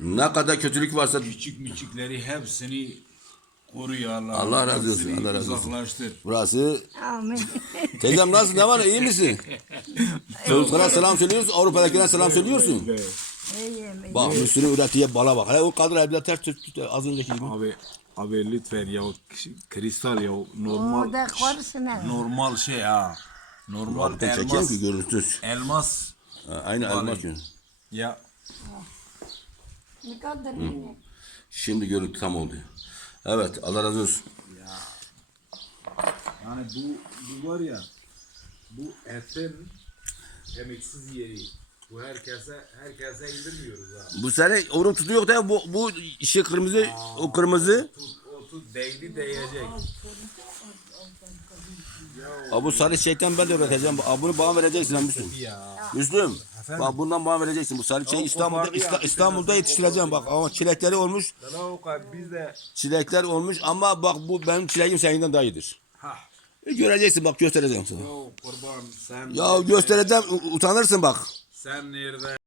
Ne kadar kötülük varsa Küçük müçükleri hepsini koru ya Allah. Allah razı olsun, Hepsini Allah razı olsun. Uzaklaştır. burası. Amin. Teyzem nasıl ne var iyi misin? Çocuklara selam söylüyorsun Avrupa'dakilere selam söylüyorsun. İyiyim, iyiyim. Bak Müslüm'ün ürettiği bala bak. Hele o kadar evde ters tut tut- az önceki gibi. Abi abi lütfen ya kristal ya O normal da korusun ha. normal şey ha. Normal Bakın çekeyim elmas. ki görüntüsüz. Elmas Ha, Aynı elmas gibi. ya Ne kadar. Şimdi görüntü tam oldu. Evet Allah razı olsun. yani bu bu var ya bu etin emeksiz yeri. Bu herkese herkese indirmiyoruz ha. Bu sene oruç tutuyor da bu, bu işi kırmızı o kırmızı. Tut, tut değdi değecek. Ha, bu sarı şeytan ben de öğreteceğim. Ha, Bunu bana vereceksin ha Müslüm. Müslüm. Bak bundan bana vereceksin. Bu sarı şey İstanbul'da İsta- İstanbul'da yetiştireceğim bak. Ama çilekleri olmuş. Lan Çilekler olmuş ama bak bu benim çileğim seninkinden daha iyidir. ha E, göreceksin bak göstereceğim sana. ya kurban sen Ya göstereceğim utanırsın bak. sen nerede